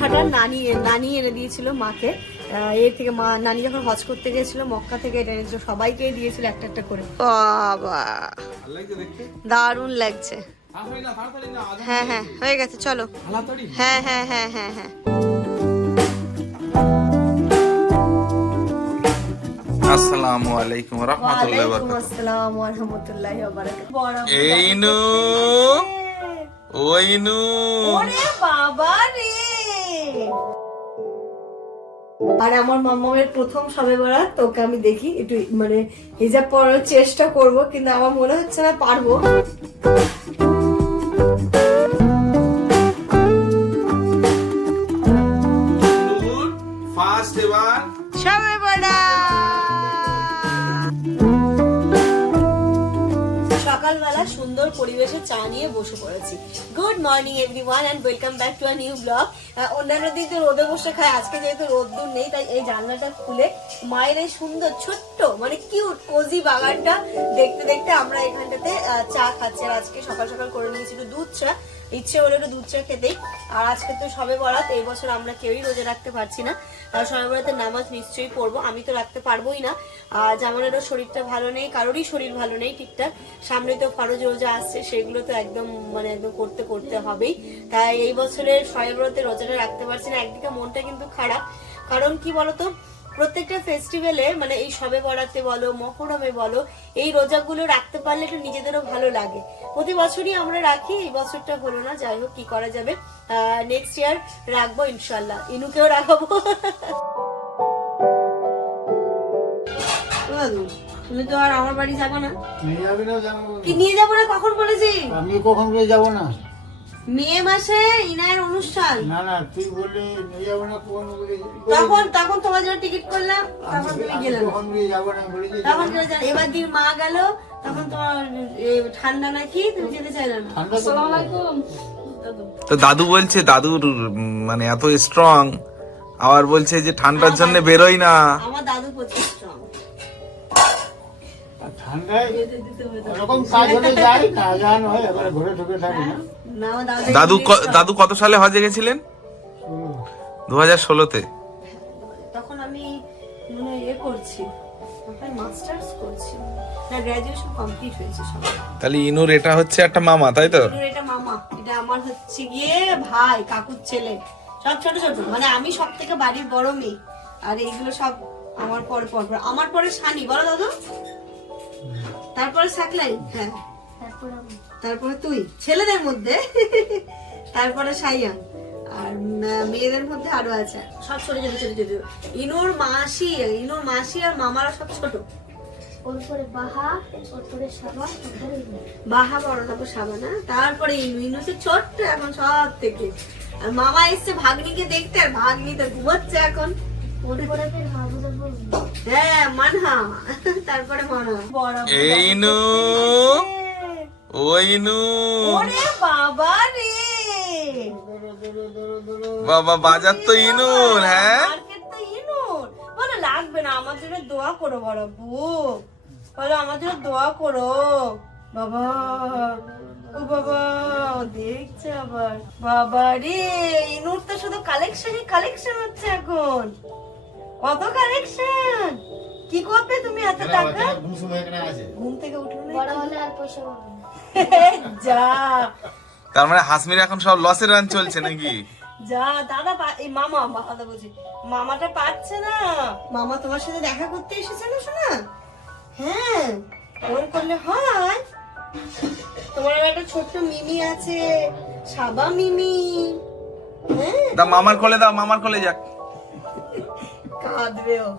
ফাটার নানি নানি এনে দিয়েছিল মাকে। এর থেকে মা নানি যখন হজ করতে গিয়েছিল মক্কা থেকে এটা এনেছিল সবাইকে দিয়েছিল একটা একটা করে। বাবা। দারুণ লাগছে। হয় হ্যাঁ হ্যাঁ হয়ে গেছে চলো। তাড়াতাড়ি হ্যাঁ হ্যাঁ হ্যাঁ হ্যাঁ হ্যাঁ। আসসালামু আলাইকুম রাহমাতুল্লাহি ওয়া ওয়ালাইকুম আসসালাম ওয়া রাহমাতুল্লাহি ওয়া বারাকাতুহু। এই নু ওই ওরে বাবা রে। আর আমার মামামের প্রথম সবে বেড়া তোকে আমি দেখি, একটু মানে হিজাব পরার চেষ্টা করব, কিন্তু আমার মনে হচ্ছে না পারব। পরিবেশে চা নিয়ে বসে পড়েছি। Good morning everyone and welcome back to a new blog অন্যান্য দিন তো রোদে বসে খায় আজকে যেহেতু রোদ্দুর নেই, তাই এই জানলাটা খুলে মায়ের এই সুন্দর ছোট্ট মানে কিউট কোজি বাগানটা দেখতে আহ, চা খাচ্ছি। আর আজকে সকাল সকাল করে নিয়েছিল দুধ চা। ইচ্ছে হলো একটু দুধ চা খেতেই। আর আজকে তো সবে বরাত এই বছর আমরা কেউই রোজা রাখতে পারছি না। আর সবে বরাতের নামাজ নিশ্চয়ই পড়ব আমি তো রাখতে পারবোই না। আর জামানেরও শরীরটা ভালো নেই কারোরই শরীর ভালো নেই ঠিকঠাক। সামনে তো ফরজ রোজা আসছে সেগুলো তো একদম মানে একদম করতে করতে হবেই। তাই এই বছরের সবে বরাতের রোজাটা রাখতে পারছি না। একদিকে মনটা কিন্তু খারাপ। কারণ কি বলতো? প্রত্যেকটা ফেস্টিভ্যালে মানে এই সবে বরাতে বলো মহরমে বলো এই রোজাগুলো রাখতে পারলে একটু নিজেদেরও ভালো লাগে। প্রতি বছরই আমরা রাখি এই বছরটা হলো না যাই হোক কি করা যাবে? নেক্সট ইয়ার রাখব ইনশাল্লাহ। ইনুকেও রাখাবো। তুমি তো আর আমার বাড়ি যাব না। নিয়ে যাবি না কি নিয়ে যাব না? কখন বলেছি? আমি কখন করে যাব না? মে মাসে ইনায়ের অনুষ্ঠান। না না তুই বললি নিয়ে যাব না তখন তখন তোমার জন্য টিকিট করলাম তখন তুমি করে যাব না বলেছি তখন জানে এবার দিন মা গেল তখন তোমার ঠান্ডা নাকি তুমি যেতে চাইলে না। ঠান্ডা তো তো দাদু বলছে দাদুর মানে এত স্ট্রং আবার বলছে যে ঠান্ডার জন্য বেরোই না। আমার দাদু প্রচুর strong। দাদু দাদু কত সালে হজে গেছিলেন? দু হাজার ষোলোতে। তখন আমি মানে এ করছি মাস্টার্স করছি। না গ্রাজুয়েশন কমপ্লিট হয়েছে সব। তাহলে ইনুর এটা হচ্ছে একটা মামা তাই তো? এটা মামা এটা আমার হচ্ছে গিয়ে ভাই কাকুর ছেলে। সব ছোট ছোট মানে আমি সব থেকে বাড়ির বড় মেয়ে। আর এইগুলো সব আমার পর পর পর আমার পরে সানি বলো দাদু। তারপরে সাকলাই? হ্যাঁ। তারপরে তুই। ছেলেদের মধ্যে। তারপরে সাইয়ান। আর মেয়েদের মধ্যে আরও আছে। সব ছোট ছোট ছোট ছোট। ইনুর মাসি ইনুর মাসি আর মামারা সব ছোট। বাহা ওর পরে সাবা বাহা বড় তারপর সাবানা তারপরে ইনু। ইনু তো ছোট্ট এখন সব থেকে। আর মামা এসছে ভাগ্নিকে দেখতে আর ভাগ্নি তো ঘুমাচ্ছে এখন। ফের। হ্যাঁ মানহা তারপরে মানা বড় এই নু ওই নু ওরে বাবা রে। বাবা বাজার তো ইনুর হ্যাঁ? মার্কেট তো ইনুর বলো লাগবে না আমার জন্য দোয়া করো বড় বউ বলো আমার জন্য দোয়া করো। বাবা ও বাবা দেখছে আবার। বাবা রে ইনুর তো শুধু কালেকশনই কালেকশন হচ্ছে এখন। কত কালেকশন কি করবে তুমি এত টাকা? ঘুম থেকে উঠল বড় হলে আর পয়সা পাবে যা। তার মানে হাসমির এখন সব লসের রান চলছে নাকি? যা দাদা এই মামা মামাটা বুঝি মামাটা পাচ্ছে না। মামা তোমার সাথে দেখা করতে এসেছে না শোনা? হ্যাঁ ফোন করলে হয়। তোমার একটা ছোট্ট মিমি আছে সাবা মিমি। হ্যাঁ? দা মামার কোলে দাও মামার কোলে যাক। কাঁদবে ও।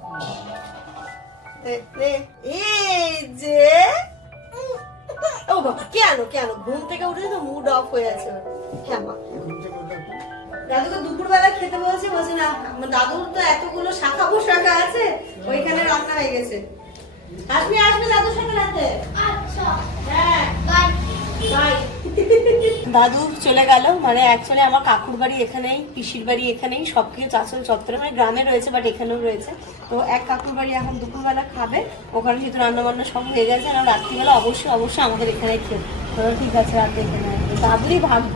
এ, এ, এই যে। ও বাবা কেন কেন ঘুম থেকে উঠে তো মুড অফ হয়ে আছে। হ্যাঁ মা। দুপুরবেলা খেতে বলছি বলছে না আমার দাদুর তো এতগুলো শাখা পোশাকা আছে ওইখানে রান্না হয়ে গেছে। আসবি আসবি দাদুর সাথে রাতে। আচ্ছা। হ্যাঁ। দাদু চলে গেল। মানে অ্যাকচুয়ালি আমার কাকুর বাড়ি এখানেই, পিসির বাড়ি এখানেই সব কিছু চাষল চত্বরে। মানে গ্রামে রয়েছে বাট এখানেও রয়েছে। তো এক কাকুর বাড়ি এখন দুপুরবেলা খাবে। ওখানে যেহেতু রান্না বান্না সব হয়ে গেছে, আর রাত্রিবেলা অবশ্যই অবশ্যই আমাদের এখানেই খেয়ে ঠিক আছে রাতে এখানে। দাদুরই ভাগ্য।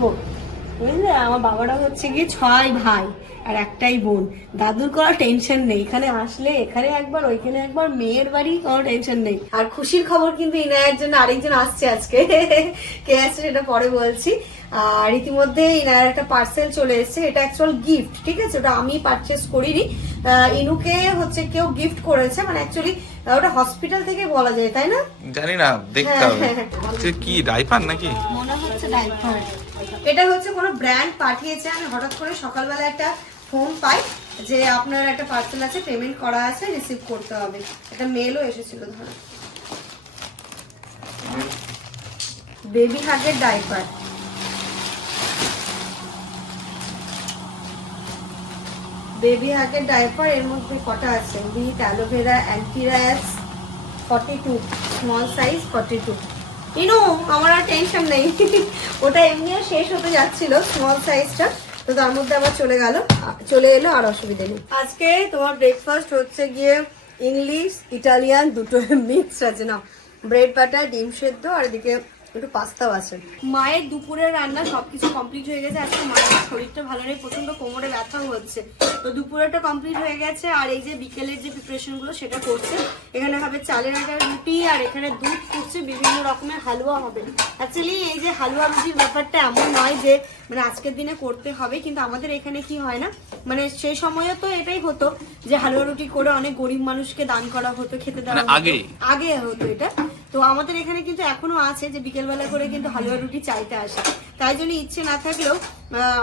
বুঝলে? আমার বাবারা হচ্ছে গিয়ে ছয় ভাই আর একটাই বোন। দাদুর কোনো টেনশন নেই। এখানে আসলে, এখানে একবার, ওইখানে একবার, মেয়ের বাড়ি কোনো টেনশন নেই। আর খুশির খবর কিন্তু ইনায়ের জন্য আরেকজন আসছে আজকে। কে আসছে সেটা পরে বলছি। আর ইতিমধ্যে ইনায়ের একটা পার্সেল চলে এসেছে। এটা অ্যাকচুয়াল গিফট ঠিক আছে? ওটা আমি পারচেস করিনি। ইনুকে হচ্ছে কেউ গিফট করেছে। মানে অ্যাকচুয়ালি ওটা হসপিটাল থেকে বলা যায় তাই না? জানি না দেখতে হ্যাঁ, হবে হ্যাঁ, হ্যাঁ। কি ডাইপার নাকি? মনে হচ্ছে ডাইপার এটা হচ্ছে কোনো ব্র্যান্ড পাঠিয়েছে আমি হঠাৎ করে সকালবেলা একটা ফোন পাই যে আপনার একটা পার্সেল আছে পেমেন্ট করা আছে রিসিভ করতে হবে। একটা মেলও এসেছিল ধরো। বেবি হাগের ডাইপার বেবি হাগের ডাইপার এর মধ্যে কটা আছে? With aloe vera অ্যান্টিরায়াস forty two small size forty two ইনো, আমার আর টেনশন নেই। ওটা এমনিও শেষ হতে যাচ্ছিল স্মল সাইজটা তো তার মধ্যে আবার চলে গেল, চলে এলো আর অসুবিধে নেই। আজকে তোমার ব্রেকফাস্ট হচ্ছে গিয়ে ইংলিশ, ইটালিয়ান, দুটো মিক্স আছে, না। ব্রেড বাটার ডিম সেদ্ধ, আর এদিকে একটু পাস্তাও আছে। মায়ের দুপুরের রান্না সবকিছু কমপ্লিট হয়ে গেছে। আজকে মায়ের শরীরটা ভালো নেই প্রচণ্ড কোমরে ব্যথাও হচ্ছে। তো দুপুরেটা কমপ্লিট হয়ে গেছে আর এই যে বিকেলের যে প্রিপারেশনগুলো সেটা করছে। এখানে হবে চালের আটার রুটি আর এখানে দুধ করছে বিভিন্ন রকমের হালুয়া হবে। অ্যাকচুয়ালি এই যে হালুয়া রুটির ব্যাপারটা এমন নয় যে মানে আজকের দিনে করতে হবে কিন্তু আমাদের এখানে কি হয় না? মানে সেই সময়ও তো এটাই হতো যে হালুয়া রুটি করে অনেক গরিব মানুষকে দান করা হতো খেতে দেওয়া মানে হতো। আগে? আগে হতো এটা। তো আমাদের এখানে কিন্তু এখনও আছে যে বিকেলবেলা করে কিন্তু হালুয়া রুটি চাইতে আসে। তাই জন্য ইচ্ছে না থাকলেও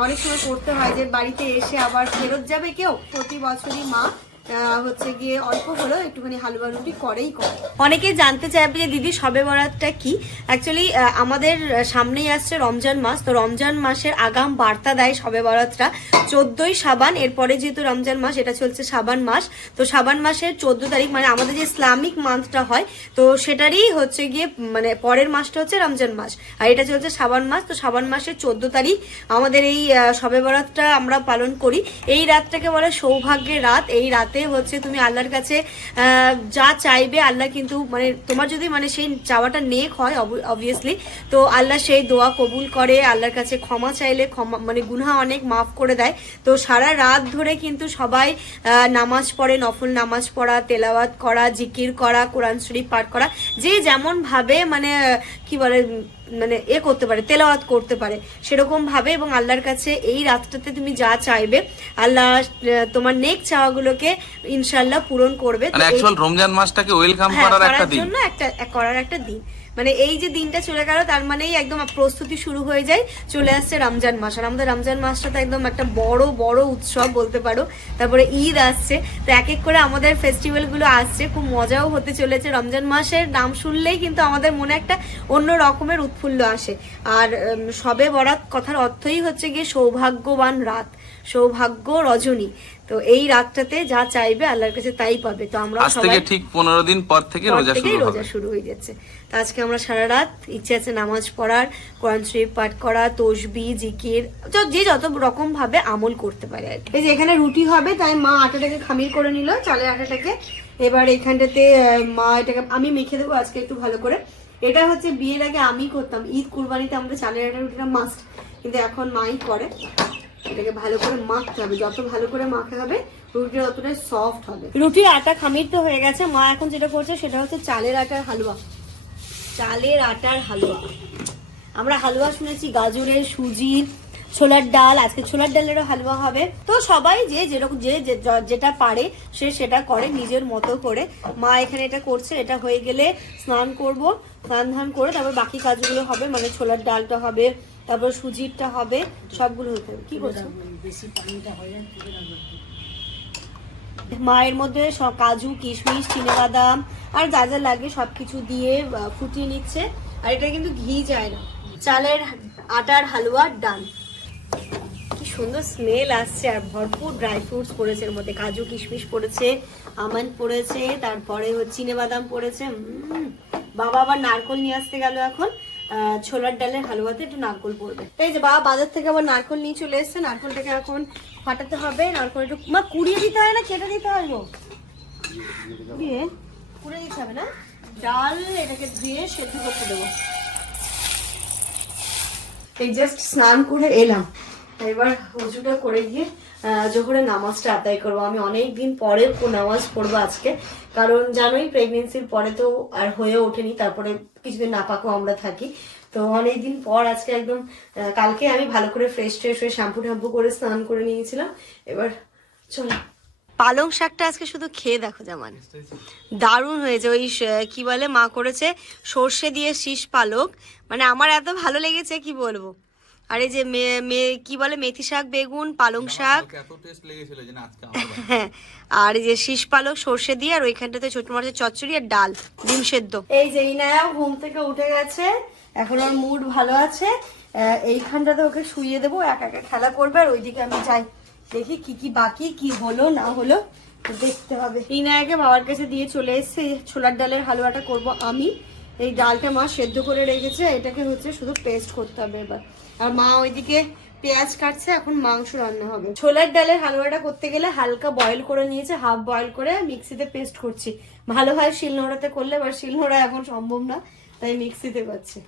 অনেক সময় করতে হয় যে বাড়িতে এসে আবার ফেরত যাবে কেউ? প্রতি বছরই মা হচ্ছে গিয়ে অল্প হলেও একটুখানি হালুয়া রুটি করেই করে। অনেকে জানতে চাইবে যে দিদি সবে বরাতটা কি? অ্যাকচুয়ালি আমাদের সামনেই আসছে রমজান মাস, তো রমজান মাসের আগাম বার্তা দেয় সবে বরাতটা চোদ্দই সাবান, এরপরে যেহেতু রমজান মাস, এটা চলছে সাবান মাস, তো সাবান মাসের চোদ্দ তারিখ মানে আমাদের যে ইসলামিক মান্থটা হয়, তো সেটারই হচ্ছে গিয়ে মানে পরের মাসটা হচ্ছে রমজান মাস। আর এটা চলছে সাবান মাস, তো সাবান মাসের চোদ্দ তারিখ আমাদের এই শবে বরাতটা আমরা পালন করি। এই রাতটাকে বলে সৌভাগ্যের রাত, এই রাতে হচ্ছে তুমি আল্লাহর কাছে যা চাইবে আল্লাহ কিন্তু মানে তোমার যদি মানে সেই চাওয়াটা নেক হয় অবভিয়াসলি তো আল্লাহ সেই দোয়া কবুল করে, আল্লাহর কাছে ক্ষমা চাইলে ক্ষমা মানে গুনহা অনেক মাফ করে দেয়। তো সারা রাত ধরে কিন্তু সবাই নামাজ পড়ে, নফল নামাজ পড়া, তেলাওয়াত করা, জিকির করা, কোরআন শরীফ পাঠ করা, যে যেমন ভাবে মানে কি বলে মানে এ করতে পারে তেলাওয়াত করতে পারে। সেরকম ভাবে এবং আল্লাহর কাছে এই রাতটাতে তুমি যা চাইবে আল্লাহ তোমার নেক চাওয়াগুলোকে ইনশাল্লাহ পূরণ করবে। মানে রমজান মাসটাকে ওয়েলকাম হ্যাঁ, করার একটা দিন। জন্য একটা করার একটা দিন। মানে এই যে দিনটা চলে গেল, তার মানেই একদম প্রস্তুতি শুরু হয়ে যায়। চলে আসছে রমজান মাস। আর আমাদের রমজান মাসটা তো একদম একটা বড় বড় উৎসব বলতে পারো। তারপরে ঈদ আসছে। তো এক এক করে আমাদের ফেস্টিভ্যালগুলো আসছে। খুব মজাও হতে চলেছে। রমজান মাসের নাম শুনলেই কিন্তু আমাদের মনে একটা অন্য রকমের উৎফুল্ল আসে। আর সবে বরাত কথার অর্থই হচ্ছে গিয়ে সৌভাগ্যবান রাত, সৌভাগ্য রজনী। তো এই রাতটাতে যা চাইবে আল্লাহর কাছে তাই পাবে। তো আমরা আজ থেকে ঠিক পনেরো দিন পর থেকে রোজা শুরু রোজা শুরু হয়ে যাচ্ছে। তো আজকে আমরা সারা রাত ইচ্ছে আছে নামাজ পড়ার কোরআন শরীফ পাঠ করা তসবি জিকির যে যত রকম ভাবে আমল করতে পারে আর। এই যে এখানে রুটি হবে তাই মা আটাটাকে খামির করে নিল চালের আটাটাকে। এবার এখানটাতে মা এটাকে আমি মেখে দেবো আজকে একটু ভালো করে। এটা হচ্ছে বিয়ের আগে আমি করতাম। ঈদ কুরবানিতে আমাদের চালের আটা রুটিটা মাস্ট কিন্তু এখন মাই করে। এটাকে ভালো করে মাখতে হবে। যত ভালো করে মাখা হবে, রুটিটা ততটাই সফট হবে। রুটির আটা খামির তো হয়ে গেছে। মা এখন যেটা করছে, সেটা হচ্ছে চালের আটার হালুয়া। চালের আটার হালুয়া। আমরা হালুয়া শুনেছি, গাজরের সুজির ছোলার ডাল। আজকে ছোলার ডালেরও হালুয়া হবে। তো সবাই যে যেরকম যে- যেটা পারে, সে সেটা করে নিজের মতো করে। মা এখানে এটা করছে, এটা হয়ে গেলে স্নান করব, স্নান ধান করে তারপর বাকি কাজগুলো হবে। মানে ছোলার ডালটা হবে তারপর সুজিরটা হবে সবগুলো হতে হবে। কি করছ মায়ের মধ্যে সব কাজু কিশমিশ বাদাম আর যা যা লাগে সবকিছু দিয়ে ফুটিয়ে নিচ্ছে। আর এটা কিন্তু ঘি যায় না। চালের আটার হালুয়া ডান। কি সুন্দর স্মেল আসছে আর ভরপুর ড্রাই ফ্রুটস পড়েছে এর মধ্যে। কাজু কিশমিশ পড়েছে আমন্ড পড়েছে তারপরে হচ্ছে বাদাম পড়েছে বাবা আবার নারকল নিয়ে আসতে গেল এখন। ছোলার ডালের হালুয়াতে একটু নারকল পড়বে। এই যে বাবা বাজার থেকে আবার নারকল নিয়ে চলে এসছে। নারকলটাকে এখন ফাটাতে হবে। নারকল একটু মা কুড়িয়ে দিতে হয় না? কেটে দিতে হয় গো? কুড়িয়ে দিতে হবে না? ডাল এটাকে ধুয়ে সেদ্ধ করতে দেবো। এই জাস্ট স্নান করে এলাম। এবার উজুটা করে গিয়ে আহ, জোহরে নামাজটা আদায় করব। আমি অনেক দিন পরে নামাজ পড়ব আজকে। কারণ জানোই প্রেগনেন্সির পরে তো আর হয়ে ওঠেনি, তারপরে কিছুদিন নাপাকও আমরা থাকি। তো অনেকদিন পর আজকে একদম কালকে আমি ভালো করে ফ্রেশ ট্রেশ হয়ে শ্যাম্পু ট্যাম্পু করে স্নান করে নিয়েছিলাম। এবার চলো। পালং শাকটা আজকে শুধু খেয়ে দেখো জামান। দারুণ হয়েছে। ওই কি বলে, মা করেছে সর্ষে দিয়ে শীষ পালক। মানে আমার এত ভালো লেগেছে, কি বলব? আর এই যে মে- মে- কি বলে মেথি শাক বেগুন পালং শাক। হ্যাঁ আর এই যে শীষ পালক সর্ষে দিয়ে আর ওইখানটাতে ছোট মাছের চচ্চড়ি আর ডাল ডিম সেদ্ধ। এই যে ইনায়া ঘুম থেকে উঠে গেছে এখন ওর মুড ভালো আছে। এইখানটাতে ওকে শুয়ে দেবো একা একা খেলা করবে আর ওইদিকে আমি যাই। দেখি কি কি বাকি কি হলো না হলো দেখতে হবে। ইনায়াকে বাবার কাছে দিয়ে চলে এসছে ছোলার ডালের হালুয়াটা করব আমি। এই ডালটা মা সেদ্ধ করে রেখেছে, এটাকে হচ্ছে শুধু পেস্ট করতে হবে এবার। আর মা ওইদিকে পেঁয়াজ কাটছে, এখন মাংস রান্না হবে। ছোলার ডালের হালুয়াটা করতে গেলে হালকা বয়েল করে নিয়েছে হাফ বয়েল করে মিক্সিতে পেস্ট করছি। ভালো হয় শিলনোড়াতে করলে, এবার শিলনোড়া এখন সম্ভব না, তাই মিক্সিতে করছি।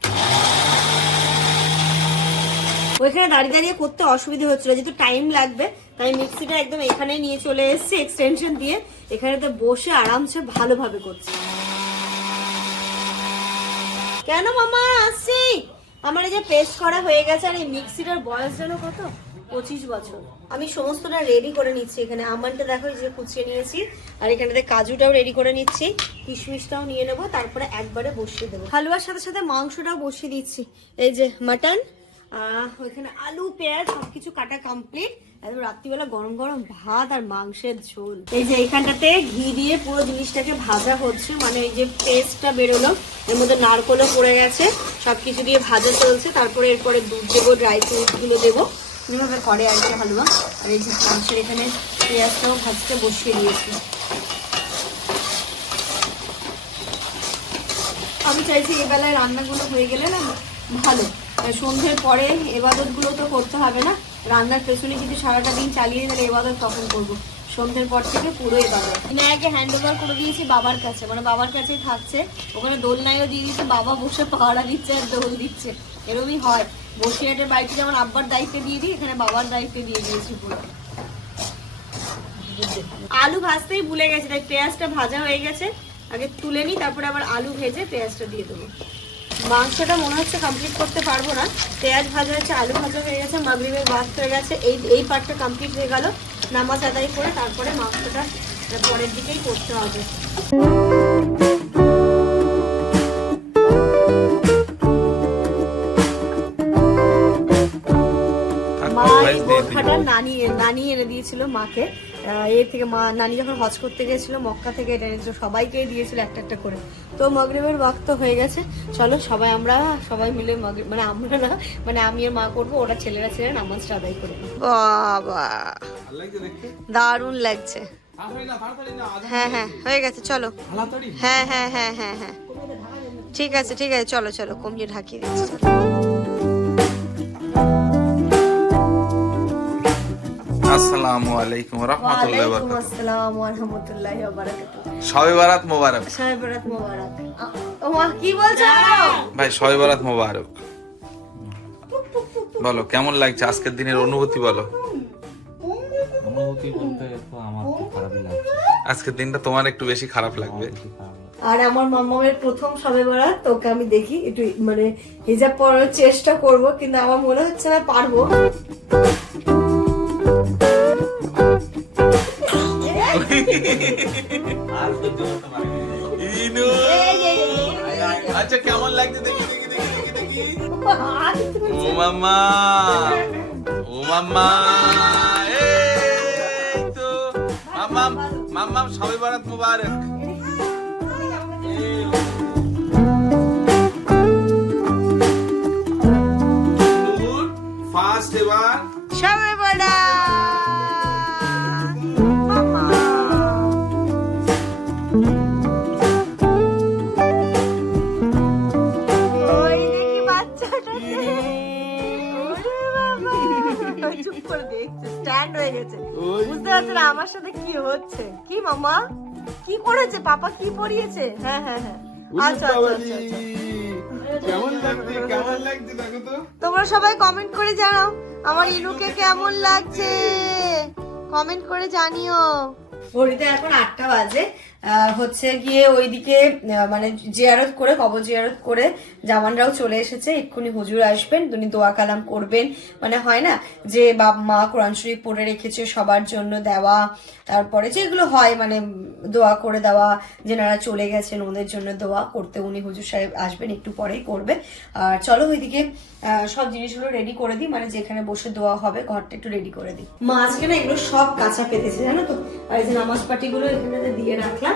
ওইখানে দাঁড়িয়ে দাঁড়িয়ে করতে অসুবিধা হচ্ছিল, যেহেতু টাইম লাগবে, তাই মিক্সিটা একদম এখানে নিয়ে চলে এসেছি এক্সটেনশন দিয়ে। এখানেতে বসে আরামসে ভালোভাবে করছি। কেন মামা? আসছি। আমার এই যে পেস্ট করা হয়ে গেছে আর এই মিক্সিটার বয়স যেন কত? পঁচিশ বছর। আমি সমস্তটা রেডি করে নিচ্ছি এখানে। আমনটা দেখো যে কুচিয়ে নিয়েছি। আর এখানেতে কাজুটাও রেডি করে নিচ্ছি। কিশমিশটাও নিয়ে নেব, তারপরে একবারে বসিয়ে দেবো। হালুয়ার সাথে সাথে মাংসটাও বসিয়ে দিচ্ছি। এই যে মাটন ওইখানে আলু, পেঁয়াজ, সবকিছু কাটা কমপ্লিট রাত্রিবেলা গরম গরম ভাত আর মাংসের ঝোল। এই যে এইখানটাতে ঘি দিয়ে পুরো জিনিসটাকে ভাজা হচ্ছে মানে এই যে পেস্টটা বেরোলো, এর মধ্যে নারকলও পড়ে গেছে, সবকিছু দিয়ে ভাজা চলছে, তারপরে এরপরে দুধ দেবো ড্রাই ফ্রুটগুলো দেবো করে আর কি হালুয়া, আর এই যে মাংসের এখানে পেঁয়াজটাও ভাজতে বসিয়ে দিয়েছি। আমি চাইছি এই বেলায় রান্নাগুলো হয়ে গেলে না ভালো। সন্ধ্যের পরে এবাদতগুলো তো করতে হবে না রান্নার পেছনে যদি সারাটা দিন চালিয়ে গেলে এবাদত তখন করব। সন্ধ্যের পর থেকে পুরো এবাদত বিনায়কে হ্যান্ড ওভার করে দিয়েছি বাবার কাছে। মানে বাবার কাছেই থাকছে। ওখানে দোলনায়ও দিয়ে দিয়েছে, বাবা বসে পাহারা দিচ্ছে আর দোল দিচ্ছে। এরমই হয়। বসিরহাটের বাড়িতে যেমন আব্বার দায়িত্বে দিয়ে দিই, এখানে বাবার দায়িত্বে দিয়ে দিয়েছি পুরো। আলু ভাজতেই ভুলে গেছে, তাই পেঁয়াজটা ভাজা হয়ে গেছে। আগে তুলে নিই, তারপরে আবার আলু ভেজে পেঁয়াজটা দিয়ে দেবো। মাংসটা মনে হচ্ছে কমপ্লিট করতে পারব না। পেঁয়াজ ভাজা হয়েছে আলু ভাজা হয়ে গেছে মাগরিবের ভাত হয়ে গেছে এই এই পার্টটা কমপ্লিট হয়ে গেল। নামাজ আদায় করে তারপরে মাংসটা পরের দিকেই করতে হবে। মা এই বোরখাটা নানি নানি এনে দিয়েছিল মাকে। এ থেকে মা নানি যখন হজ করতে গেছিল মক্কা থেকে এটা এনেছিল সবাইকেই দিয়েছিল একটা একটা করে। তো মগরিবের বক্ত হয়ে গেছে। চলো সবাই আমরা সবাই মিলে মগরিব মানে আমরা না মানে আমি আর মা করব ওরা ছেলেরা ছেলে নামাজটা আদায় করে বাবা। দারুণ লাগছে। তাড়াতাড়ি না তাড়াতাড়ি না আজ হ্যাঁ হ্যাঁ হয়ে গেছে চলো। হ্যাঁ হ্যাঁ হ্যাঁ হ্যাঁ হ্যাঁ। ঠিক আছে ঠিক আছে চলো চলো কমিয়ে ঢাকিয়ে দিচ্ছি আসসালামু আলাইকুম রহমতুল্লাহ ওয়ালাইকুম আসসালাম ওয়া রাহমাতুল্লাহি ওয়া বারাকাতুহু। সবে বারাত মোবারক। শবে বরাত মোবারক। আ- ও মা কি বলছো? ভাই সবে বারাত মোবারক। বলো কেমন লাগছে আজকের দিনের অনুভূতি বলো? অনুভূতি বলতে তো আমার খুব খারাপই লাগছে। আজকের দিনটা তোমার একটু বেশি খারাপ লাগবে। আর আমার মামামের প্রথম সবে বরাত তোকে আমি দেখি একটু মানে হিজাব পরানোর চেষ্টা করব কিন্তু আমার মনে হচ্ছে না পারব। আচ্ছা কেমন লাগছে দেখি দেখি দেখি দেখি দেখি? ও মামা ও মামা এই তো। মামাম মামাম সবে বারাত মোবারক। ফার্স্ট এবার সবে না আমার সাথে কি হচ্ছে? কি মামা কি করেছে? পাপা কি পড়িয়েছে হ্যাঁ হ্যাঁ হ্যাঁ। আচ্ছা আচ্ছা আচ্ছা, আচ্ছা। কেমন লাগছে? কেমন লাগছে দেখো তো? তোমরা সবাই কমেন্ট করে জানাও। আমার ইনুকে কেমন লাগছে? কমেন্ট করে জানিও। ঘড়িতে এখন আটটা বাজে। হচ্ছে গিয়ে ওইদিকে মানে জিয়ারত করে, কবর জিয়ারত করে জামানরাও চলে এসেছে। এক্ষুনি হুজুর আসবেন, উনি দোয়া কালাম করবেন। মানে হয় না যে, বাপ, মা কোরআন শরীফ পড়ে রেখেছে, সবার জন্য দেওয়া, তারপরে যেগুলো হয় মানে দোয়া করে দেওয়া, যেনারা চলে গেছেন, ওদের জন্য দোয়া করতে উনি হুজুর সাহেব আসবেন, একটু পরেই করবে। আর চলো ওইদিকে সব জিনিসগুলো রেডি করে দিই মানে যেখানে বসে দোয়া হবে, ঘরটা একটু রেডি করে দিই। মা আজকে না এগুলো সব কাঁচা পেতেছে, জানো তো? আর এই যে নামাজ পাটিগুলো এখানটাতে দিয়ে রাখলাম।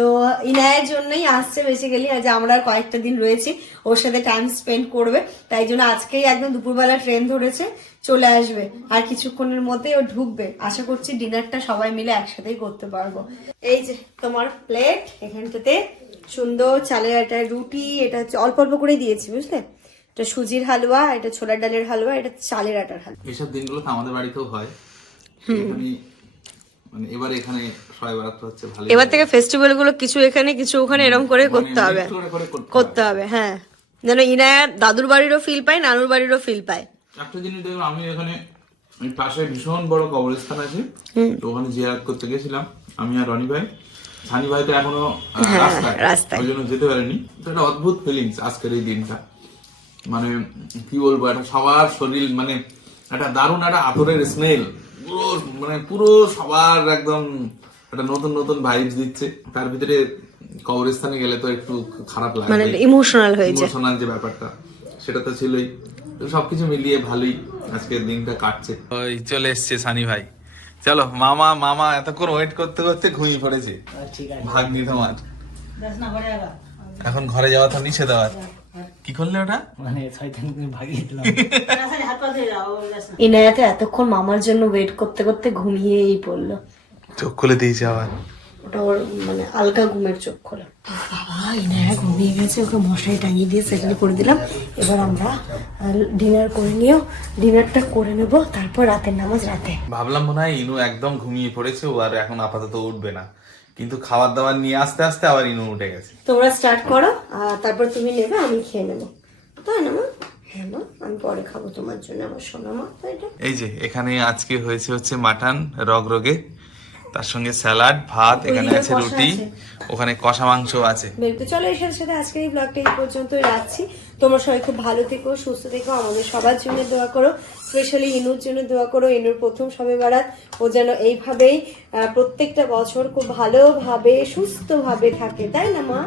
তো ইনায়ের জন্যই আসছে বেসিক্যালি আজ আমরা কয়েকটা দিন রয়েছি ওর সাথে টাইম স্পেন্ড করবে। তাই জন্য আজকেই একদম দুপুরবেলা ট্রেন ধরেছে চলে আসবে। আর কিছুক্ষণের মধ্যেই ও ঢুকবে। আশা করছি ডিনারটা সবাই মিলে একসাথেই করতে পারব। এই যে তোমার প্লেট এখানটাতে সুন্দর চালের একটা রুটি এটা হচ্ছে অল্প অল্প করে দিয়েছি বুঝলে? এটা সুজির হালুয়া এটা ছোলার ডালের হালুয়া এটা চালের আটার হালুয়া। দিনগুলো তো আমাদের বাড়িতেও হয়। মানে এবার এখানে হচ্ছে ভালো এবার থেকে ফেস্টিভ্যালগুলো কিছু এখানে কিছু ওখানে এরকম করে মানে করতে হবে। করে করে করতে হবে। হ্যাঁ। যেন ইনায়া দাদুর বাড়িরও ফিল পায় নানুর বাড়িরও ফিল পায়। একটা জিনিস দেখলাম আমি এখানে পাশে ভীষণ বড় কবরস্থান আছে। তো ওখানে জিয়ারত করতে গেছিলাম আমি আর রনি ভাই। সানি ভাই তো এখনও হ্যাঁ, রাস্তায়। ওই জন্য যেতে পারেনি। তো একটা অদ্ভুত ফিলিংস আজকের এই দিনটা। মানে কি বলব একটা সবার শরীর মানে একটা দারুণ একটা আতরের স্মেল পুরো মানে পুরো সবার একদম একটা নতুন নতুন ভাইবস দিচ্ছে। তার ভিতরে কবরস্থানে গেলে তো একটু খারাপ লাগে মানে ইমোশনাল হয়ে যায়। ইমোশনাল যে ব্যাপারটা সেটা তো ছিলই। তো সবকিছু মিলিয়ে ভালোই আজকের দিনটা কাটছে। ওই চলে এসছে সানি ভাই। চলো মামা মামা এতক্ষণ ওয়েট করতে করতে ঘুমিয়ে পড়েছে। ভাগ্নি তোমার। এখন ঘরে যাওয়া তো নিষেধ আবার কি করলে ওটা? মানে শয়তানকে ভাগিয়ে দিলাম। ইনায়াতে এতক্ষণ মামার জন্য ওয়েট করতে করতে ঘুমিয়েই পড়ল। চোখ খুলে দিয়েছে আবার। ওটা ওর মানে আলগা ঘুমের চোখ খোলা। বাবা ইনায়া ঘুমিয়ে গেছে ওকে মশারি টাঙিয়ে দিয়ে সেখানে করে দিলাম। এবার আমরা ডিনার করে নিও। ডিনারটা করে নেব তারপর রাতের নামাজ রাতে। ভাবলাম মনে হয় ইনু একদম ঘুমিয়ে পড়েছে ও আর এখন আপাতত উঠবে না। কিন্তু খাবার দাবার নিয়ে আস্তে আস্তে আবার ইনু উঠে গেছে। তোমরা স্টার্ট করো আর তারপর তুমি নেবে আমি খেয়ে নেব। তাই না মা? হ্যাঁ মা আমি পরে খাব তোমার জন্য আমার সোনা মা তাই না এই যে এখানে আজকে হয়েছে হচ্ছে মাটন রগরগে তার সঙ্গে স্যালাড ভাত এখানে আছে রুটি ওখানে কষা মাংস আছে। চলো এর সাথে সাথে আজকের এই ব্লগটা এই পর্যন্তই রাখছি। তোমরা সবাই খুব ভালো থেকো, সুস্থ থেকো, আমাদের সবার জন্য দোয়া করো। স্পেশালি ইনুর জন্য দোয়া করো, ইনুর প্রথম সবে বেড়াত ও যেন এইভাবেই প্রত্যেকটা বছর খুব ভালোভাবে, সুস্থভাবে থাকে। তাই না, মা?